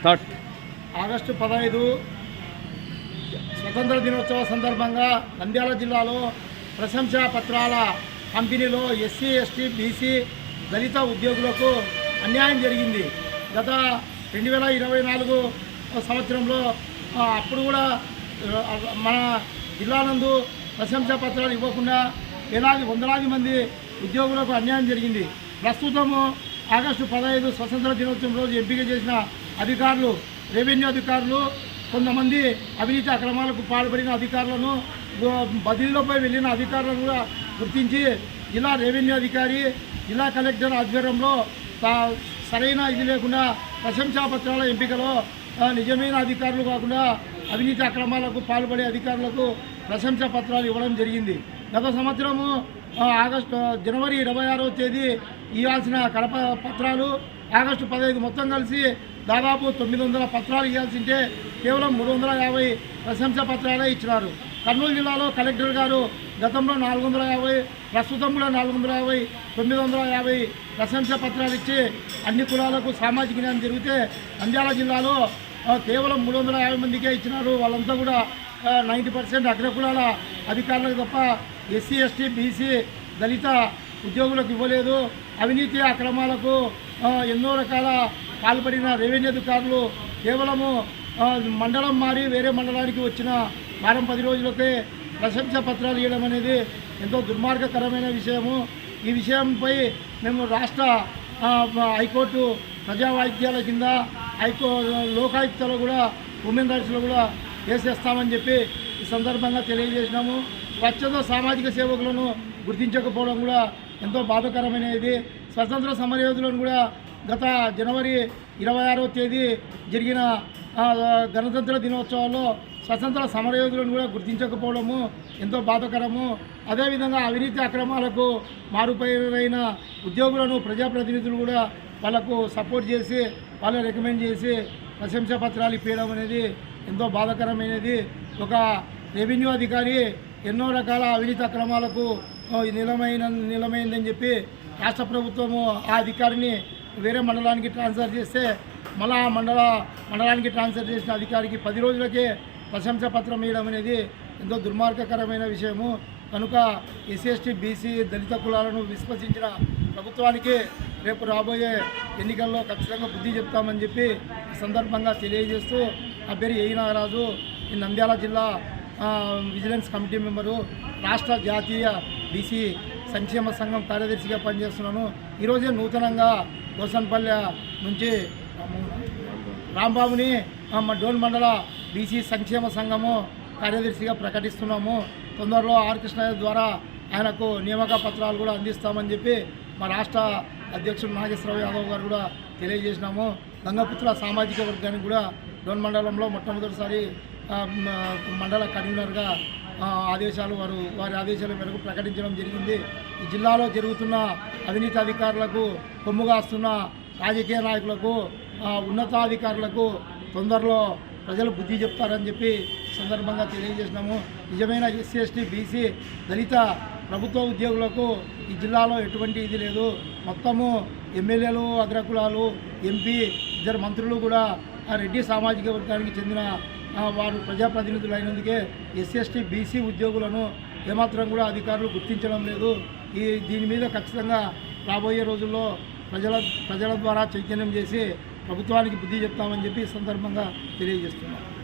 Start. August పదహైదు స్వతంత్ర దినోత్సవ సందర్భంగా నంద్యాల జిల్లాలో ప్రశంసా పత్రాల పంపిణీలో ఎస్సీ ఎస్టీ బీసీ దళిత ఉద్యోగులకు అన్యాయం జరిగింది. గత రెండు వేల ఇరవై నాలుగు సంవత్సరంలో అప్పుడు కూడా మన జిల్లా నందు ప్రశంసా పత్రాలు ఇవ్వకుండా వేలాది వందలాది మంది ఉద్యోగులకు అన్యాయం జరిగింది. ప్రస్తుతము ఆగస్టు పదహైదు స్వతంత్ర దినోత్సవం రోజు ఎంపిక చేసిన అధికారులు రెవెన్యూ అధికారులు కొంతమంది అవినీతి అక్రమాలకు పాల్పడిన అధికారులను బదిలీలోపై వెళ్ళిన అధికారులను కూడా గుర్తించి జిల్లా రెవెన్యూ అధికారి జిల్లా కలెక్టర్ ఆధ్వర్యంలో సరైన ఇది లేకుండా ప్రశంసా పత్రాల ఎంపికలో నిజమైన అధికారులు కాకుండా అవినీతి అక్రమాలకు పాల్పడే అధికారులకు ప్రశంసా పత్రాలు ఇవ్వడం జరిగింది. గత సంవత్సరము ఆగస్టు జనవరి ఇరవై ఆరో తేదీ ఇవ్వాల్సిన కడప పత్రాలు ఆగస్టు పదహైదు మొత్తం కలిసి దాదాపు తొమ్మిది వందల పత్రాలు ఇవ్వాల్సింటే కేవలం మూడు వందల యాభై ప్రశంసా పత్రాలే ఇచ్చినారు. కర్నూలు జిల్లాలో కలెక్టర్ గారు గతంలో నాలుగు వందల యాభై ప్రస్తుతం కూడా నాలుగు వందల యాభై తొమ్మిది వందల యాభై ప్రశంసా పత్రాలు ఇచ్చి అన్ని కులాలకు సామాజిక న్యాయం జరిగితే నంద్యాల జిల్లాలో కేవలం మూడు వందల యాభై మందికే ఇచ్చినారు. వాళ్ళంతా కూడా నైంటీ పర్సెంట్ అగ్రకులాల అధికారులకు తప్ప ఎస్సీ ఎస్టీ బీసీ దళిత ఉద్యోగులకు ఇవ్వలేదు. అవినీతి అక్రమాలకు ఎన్నో రకాల పాల్పడిన రెవెన్యూ అధికారులు కేవలము మండలం మారి వేరే మండలానికి వచ్చిన వారం పది రోజులకే ప్రశంసా పత్రాలు ఇవ్వడం అనేది ఎంతో దుర్మార్గకరమైన విషయము. ఈ విషయంపై మేము రాష్ట్ర హైకోర్టు ప్రజా వాయిద్యాల కింద హైకో లోకాయుక్తలో కూడా ఉమెన్ రైట్స్లో కూడా వేసేస్తామని చెప్పి ఈ సందర్భంగా తెలియజేసినాము. స్వచ్ఛంద సామాజిక సేవకులను గుర్తించకపోవడం కూడా ఎంతో బాధాకరమైనది. స్వతంత్ర సమరయోధులను కూడా గత జనవరి ఇరవై ఆరో తేదీ జరిగిన గణతంత్ర దినోత్సవాల్లో స్వతంత్ర సమరయోధులను కూడా గుర్తించకపోవడము ఎంతో బాధకరము. అదేవిధంగా అవినీతి అక్రమాలకు మారుపైన ఉద్యోగులను ప్రజాప్రతినిధులు కూడా వాళ్ళకు సపోర్ట్ చేసి వాళ్ళు రికమెండ్ చేసి ప్రశంసా పత్రాలు ఇప్పించడం అనేది ఎంతో బాధాకరమైనది. ఒక రెవెన్యూ అధికారి ఎన్నో రకాల అవినీతి అక్రమాలకు నిలమైన నిలమైందని చెప్పి రాష్ట్ర ప్రభుత్వము ఆ అధికారిని వేరే మండలానికి ట్రాన్స్ఫర్ చేస్తే మళ్ళా ఆ మండల మండలానికి ట్రాన్స్ఫర్ చేసిన అధికారికి పది రోజులకే ప్రశంస పత్రం ఇవ్వడం అనేది ఎంతో దుర్మార్గకరమైన విషయము. కనుక ఎస్సీ బీసీ దళిత కులాలను విశ్వసించిన ప్రభుత్వానికి రేపు రాబోయే ఎన్నికల్లో ఖచ్చితంగా బుద్ధి చెప్తామని చెప్పి సందర్భంగా తెలియజేస్తూ నా పేరు ఏ నాగరాజు ఈ నంద్యాల జిల్లా విజిలెన్స్ కమిటీ మెంబరు. రాష్ట్ర జాతీయ బీసీ సంక్షేమ సంఘం కార్యదర్శిగా పనిచేస్తున్నాను. ఈరోజే నూతనంగా గోసన్పల్లె నుంచి రాంబాబుని మా డోన్ మండల బీసీ సంక్షేమ సంఘము కార్యదర్శిగా ప్రకటిస్తున్నాము. తొందరలో ఆర్ కృష్ణయ్య ద్వారా ఆయనకు నియామక పత్రాలు కూడా అందిస్తామని చెప్పి మా రాష్ట్ర అధ్యక్షుడు నాగేశ్వరరావు యాదవ్ గారు కూడా తెలియజేసినాము. గంగపుత్ర సామాజిక వర్గానికి కూడా డోన్ మండలంలో మొట్టమొదటిసారి మండల కన్వీనర్గా ఆదేశాలు వారు వారి ఆదేశాల మేరకు ప్రకటించడం జరిగింది. ఈ జిల్లాలో జరుగుతున్న అవినీతి అధికారులకు కొమ్ముగాస్తున్న రాజకీయ నాయకులకు ఉన్నతాధికారులకు తొందరలో ప్రజలు బుద్ధి చెప్తారని చెప్పి సందర్భంగా తెలియజేసినాము. నిజమైన ఎస్సీ ఎస్టీ బీసీ దళిత ప్రభుత్వ ఉద్యోగులకు ఈ జిల్లాలో ఎటువంటి ఇది లేదు. మొత్తము ఎమ్మెల్యేలు అగ్రకులాలు ఎంపీ ఇద్దరు మంత్రులు కూడా ఆ రెడ్డి సామాజిక వర్గానికి చెందిన వారు ప్రజాప్రతినిధులు అయినందుకే ఎస్సీఎస్టీ బీసీ ఉద్యోగులను ఏమాత్రం కూడా అధికారులు గుర్తించడం లేదు. ఈ దీని మీద ఖచ్చితంగా రాబోయే రోజుల్లో ప్రజల ప్రజల ద్వారా చైతన్యం చేసి ప్రభుత్వానికి బుద్ధి చెప్తామని చెప్పి ఈ సందర్భంగా తెలియజేస్తున్నారు